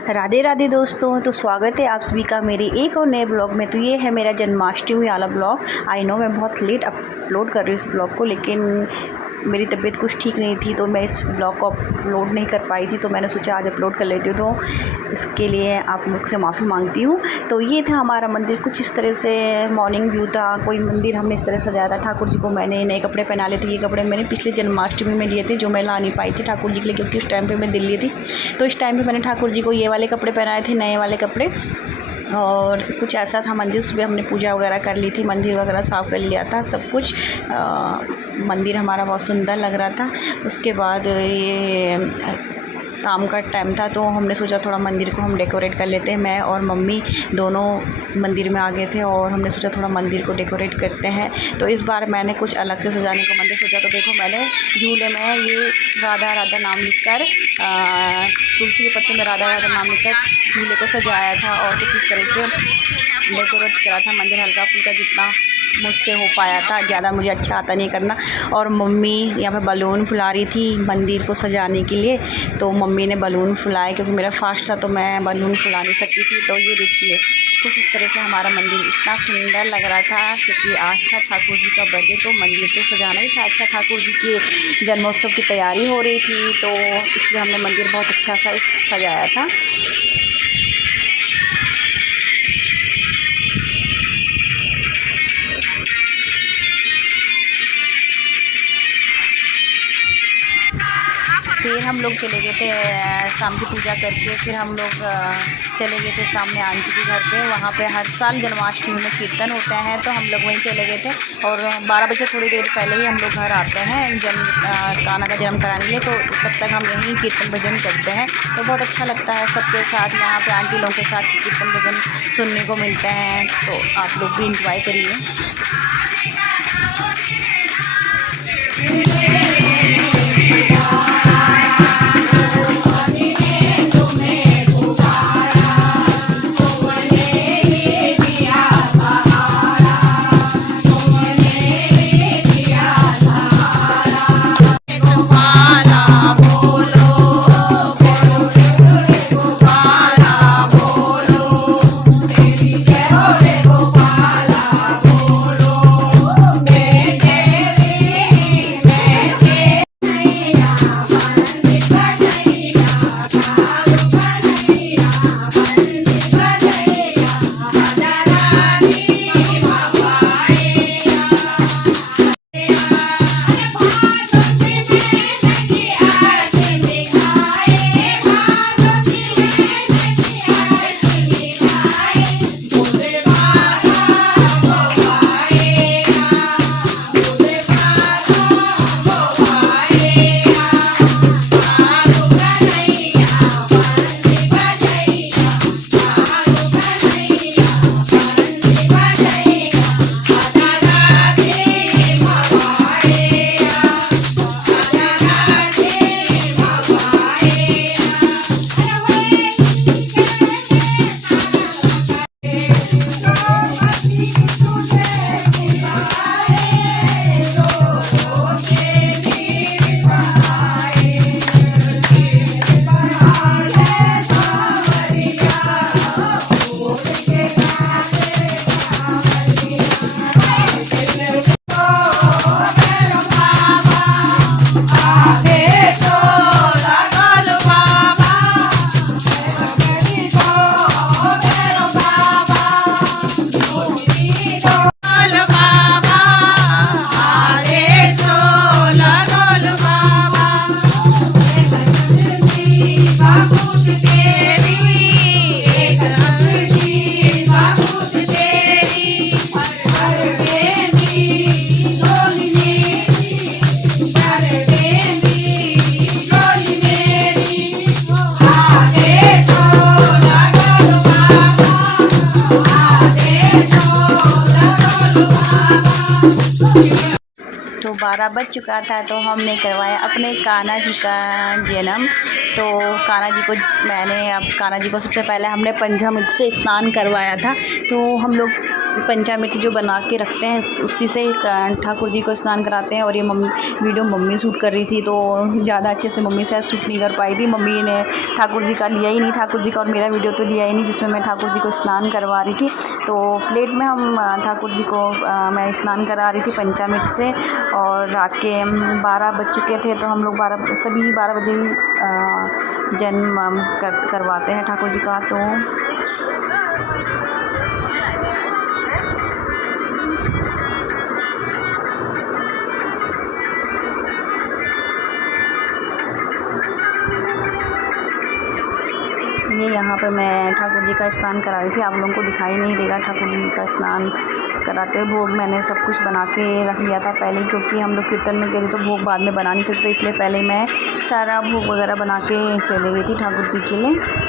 राधे राधे दोस्तों, तो स्वागत है आप सभी का मेरे एक और नए ब्लॉग में। तो ये है मेरा जन्माष्टमी वाला ब्लॉग। आई नो मैं बहुत लेट अपलोड कर रही हूँ इस ब्लॉग को, लेकिन मेरी तबीयत कुछ ठीक नहीं थी तो मैं इस ब्लॉग को अपलोड नहीं कर पाई थी, तो मैंने सोचा आज अपलोड कर लेती हूँ। तो इसके लिए आप लोग से माफ़ी मांगती हूँ। तो ये था हमारा मंदिर, कुछ इस तरह से मॉर्निंग व्यू था। कोई मंदिर हमने इस तरह सजाया था। ठाकुर जी को मैंने नए कपड़े पहना लिए थे। ये कपड़े मैंने पिछले जन्माष्टमी में लिए थे, जो मैं ला नहीं पाई थी ठाकुर जी के लिए, क्योंकि उस टाइम पर मैं दिल्ली थी। तो इस टाइम पर मैंने ठाकुर जी को ये वाले कपड़े पहनाए थे, नए वाले कपड़े। और कुछ ऐसा था मंदिर। सुबह हमने पूजा वगैरह कर ली थी, मंदिर वगैरह साफ़ कर लिया था, सब कुछ। मंदिर हमारा बहुत सुंदर लग रहा था। उसके बाद ये शाम का टाइम था, तो हमने सोचा थोड़ा मंदिर को हम डेकोरेट कर लेते हैं। मैं और मम्मी दोनों मंदिर में आ गए थे और हमने सोचा थोड़ा मंदिर को डेकोरेट करते हैं। तो इस बार मैंने कुछ अलग से सजाने को मंदिर सोचा। तो देखो, मैंने झूले में ये राधा राधा नाम लिखकर, तुलसी के पत्ते में राधा राधा नाम लिखकर झूले को सजाया था और कुछ इस तरह से डेकोरेट करा था मंदिर, हल्का फुल्का जितना मुझसे हो पाया था। ज़्यादा मुझे अच्छा आता नहीं करना। और मम्मी यहाँ पे बलून फुला रही थी मंदिर को सजाने के लिए, तो मम्मी ने बलून फुलाए, क्योंकि मेरा फास्ट था तो मैं बलून फुला नहीं सकती थी। तो ये देखिए, कुछ इस तरह से हमारा मंदिर इतना सुंदर लग रहा था, क्योंकि आज था ठाकुर जी का बर्थडे, तो मंदिर तो सजाना ही था। अच्छा, ठाकुर जी के जन्मोत्सव की तैयारी हो रही थी, तो इसलिए हमने मंदिर बहुत अच्छा सा सजाया था। फिर हम लोग चले गए थे शाम की पूजा करके। फिर हम लोग चले गए थे सामने आंटी के घर पे। वहाँ पे हर साल जन्माष्टमी में कीर्तन होते हैं, तो हम लोग वहीं चले गए थे। और 12 बजे थोड़ी देर पहले ही हम लोग घर आते हैं कान्हा का जन्म कराने के लिए। तो तब तक हम यहीं कीर्तन भजन करते हैं, तो बहुत अच्छा लगता है सबके साथ। यहाँ पे आंटी लोगों के साथ कीर्तन भजन सुनने को मिलते हैं, तो आप लोग भी इंजॉय करिए। तो 12 बज चुका था तो हमने करवाया अपने कान्हा जी का जन्म। तो कान्हा जी को सबसे पहले हमने पंचामृत से स्नान करवाया था। तो हम लोग पंचामृत जो बना के रखते हैं उसी से ठाकुर जी को स्नान कराते हैं। और ये वीडियो मम्मी शूट कर रही थी, तो ज़्यादा अच्छे से मम्मी से शूट नहीं कर पाई थी। मम्मी ने ठाकुर जी का लिया ही नहीं, ठाकुर जी का और मेरा वीडियो तो लिया ही नहीं जिसमें मैं ठाकुर जी को स्नान करवा रही थी। तो प्लेट में हम ठाकुर जी को मैं स्नान करा रही थी पंचामृत से। और रात के 12 बज चुके थे, तो हम लोग 12 बजे जन्म करवाते हैं ठाकुर जी का। तो ये यहाँ पे मैं ठाकुर जी का स्नान करा रही थी। आप लोगों को दिखाई नहीं देगा ठाकुर जी का स्नान कराते हुए। भोग मैंने सब कुछ बना के रख लिया था पहले, क्योंकि हम लोग कीर्तन में गए थे तो भोग बाद में बना नहीं सकते, इसलिए पहले मैं सारा भोग वगैरह बना के चली गई थी ठाकुर जी के लिए।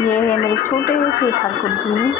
ये है मेरे छोटे से ठाकुर जी।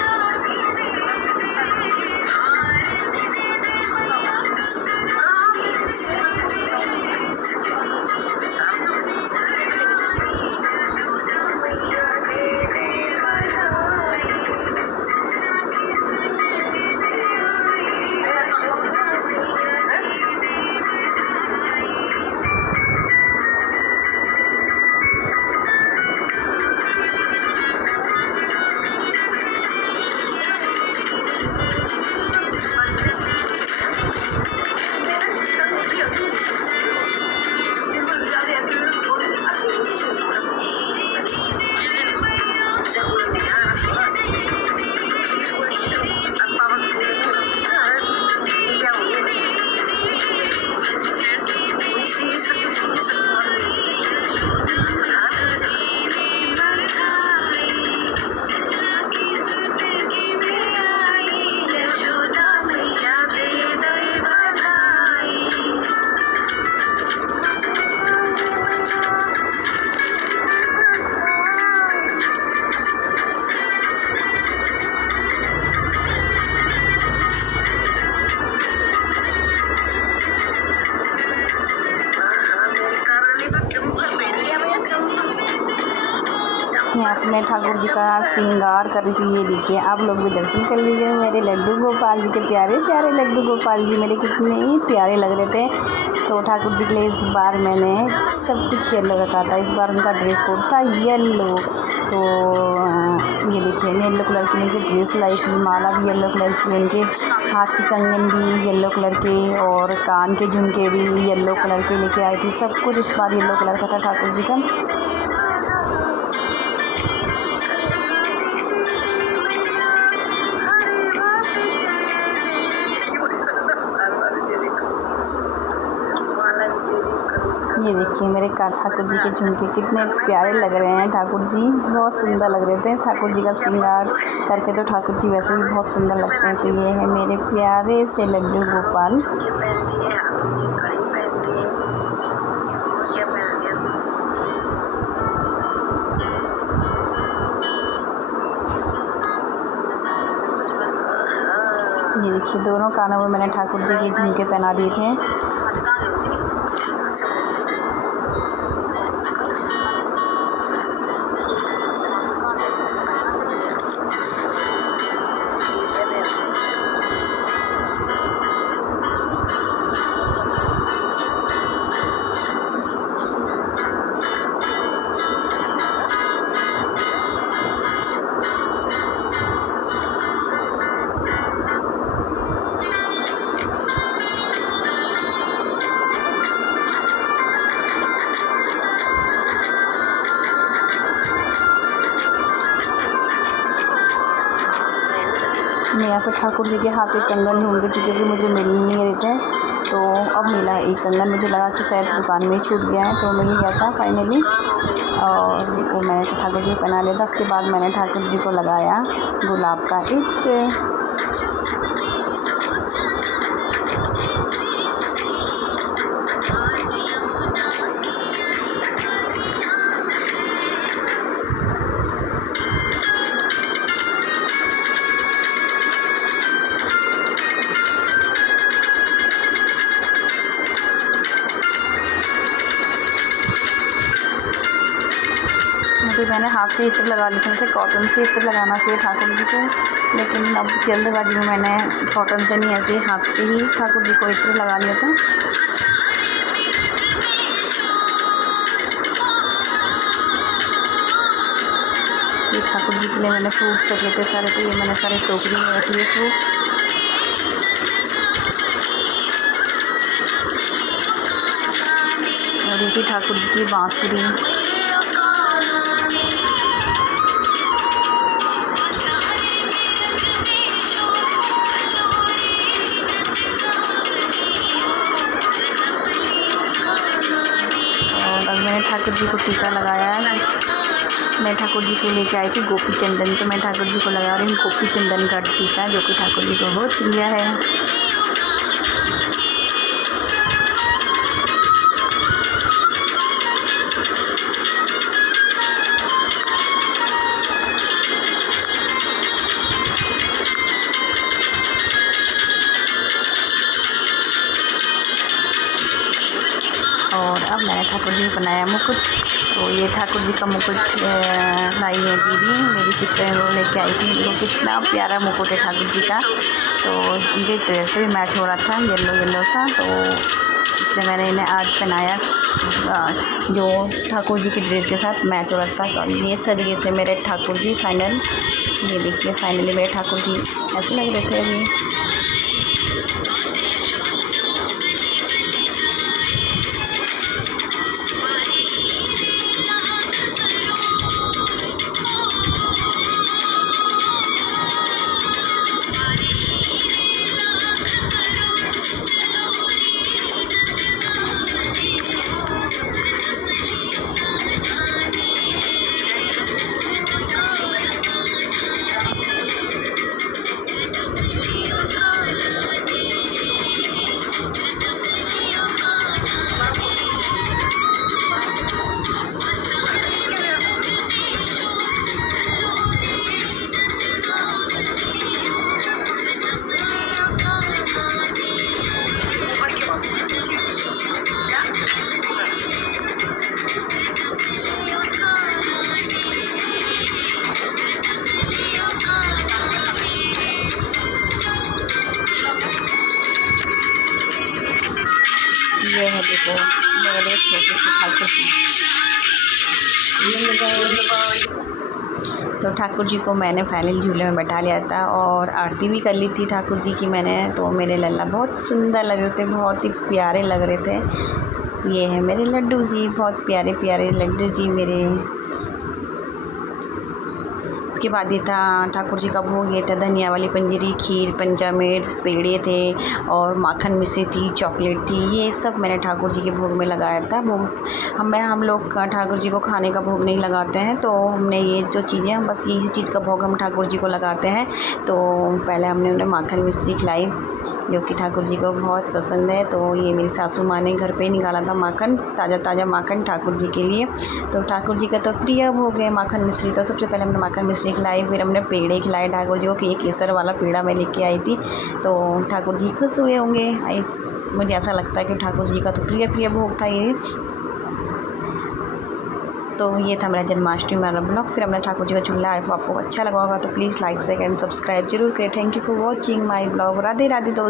यहाँ पे मैं ठाकुर जी का श्रृंगार कर रही थी। ये देखिए, आप लोग भी दर्शन कर लीजिए मेरे लड्डू गोपाल जी के। प्यारे प्यारे लड्डू गोपाल जी मेरे कितने ही प्यारे लग रहे थे। तो ठाकुर जी के लिए इस बार मैंने सब कुछ येलो रखा था। इस बार उनका ड्रेस कोड था येलो। तो ये देखिए, मैं येलो कलर की उनकी ड्रेस लाई थी, माला भी येलो कलर की, उनके हाथ के कंगन भी येलो कलर के और कान के झुमके भी येलो कलर के लेके आई थी। सब कुछ इस बार येलो कलर का था ठाकुर जी का। ये देखिए मेरे ठाकुर जी के झुमके कितने प्यारे लग रहे हैं। ठाकुर जी बहुत सुंदर लग रहे थे ठाकुर जी का श्रृंगार करके। तो ठाकुर जी वैसे भी बहुत सुंदर लगते हैं। तो ये है मेरे प्यारे से लड्डू गोपाल। ये देखिए, दोनों कानों में मैंने ठाकुर जी के झुमके पहना दिए थे। मैं यहाँ पे ठाकुर जी के हाथ के कंगन ढूंढ रही थी, क्योंकि मुझे मिल नहीं रहे थे। तो अब मिला है एक कंगन, मुझे लगा कि शायद दुकान में छूट गया है, तो मिल गया था फाइनली। और वो मैंने ठाकुर जी को पहना लिया था। उसके बाद मैंने ठाकुर जी को लगाया गुलाब का इत्र। फिर मैंने हाथ से इत्र लगा ली थी, जैसे कॉटन से इत्र लगाना चाहिए ठाकुर जी को, लेकिन अब जल्दबाजी में मैंने कॉटन से नहीं, ऐसे हाथ से ही ठाकुर जी को इत्र लगा लिया था। ये ठाकुर जी के लिए मैंने फ्रूट्स रखे थे सारे, तो ये मैंने सारे टोकरी में रख लिए फ्रूट्स। और ये थी ठाकुर जी की बांसुरी। और अब मैंने ठाकुर जी को टीका लगाया। मैं ठाकुर जी के लेके आई थी गोपी चंदन, तो मैं ठाकुर जी को लगा रही हूँ गोपी चंदन का टीका, जो कि ठाकुर जी को बहुत प्रिय है। और अब मैंने ठाकुर जी को बनाया मुकुट। तो ये ठाकुर जी का मुकुट लाई है दीदी, मेरी सिस्टर वो लेके आई थी। तो कितना प्यारा मुकुट है ठाकुर जी का, तो उनके ड्रेस से भी मैच हो रहा था, येलो येलो सा, तो इसलिए मैंने इन्हें आज पहनाया जो ठाकुर जी की ड्रेस के साथ मैच हो रहा था। तो ये सज गए थे मेरे ठाकुर जी फाइनल। ये देखिए फाइनली मेरे ठाकुर जी ऐसे लग रहे थे अभी। ये है देखो मेरे छोटे से ठाकुर जी। तो ठाकुर जी को मैंने फाइनल झूले में बैठा लिया था और आरती भी कर ली थी ठाकुर जी की मैंने। तो मेरे लल्ला बहुत सुंदर लग रहे थे, बहुत ही प्यारे लग रहे थे। ये है मेरे लड्डू जी, बहुत प्यारे प्यारे लड्डू जी मेरे। उसके बाद ये था ठाकुर जी का भोग, ये था धनिया वाली पंजीरी, खीर, पंचामृत, पेड़े थे और माखन मिश्री थी, चॉकलेट थी। ये सब मैंने ठाकुर जी के भोग में लगाया था। भोग हम लोग ठाकुर जी को खाने का भोग नहीं लगाते हैं, तो हमने ये जो चीज़ें बस यही चीज़ का भोग हम ठाकुर जी को लगाते हैं। तो पहले हमने उन्हें माखन मिश्री खिलाई, जो कि ठाकुर जी को बहुत पसंद है। तो ये मेरी सासू माँ ने घर पे ही निकाला था माखन, ताज़ा ताज़ा माखन ठाकुर जी के लिए। तो ठाकुर जी का तो प्रिय भोग है माखन मिश्री का। सबसे पहले हमने माखन मिश्री खिलाई, फिर हमने पेड़े खिलाए ठाकुर जी को, कि एक केसर वाला पेड़ा मैं लेके आई थी। तो ठाकुर जी खुश हुए होंगे, मुझे ऐसा लगता है कि ठाकुर जी का तो प्रिय भोग था ये। तो ये था मेरा जन्माष्टमी वाला ब्लॉग। फिर हमने ठाकुर जी का झूला आया। आपको अच्छा लगा होगा तो please like share and subscribe जरूर करें। Thank you for watching my blog. Radhe Radhe दोस्तों।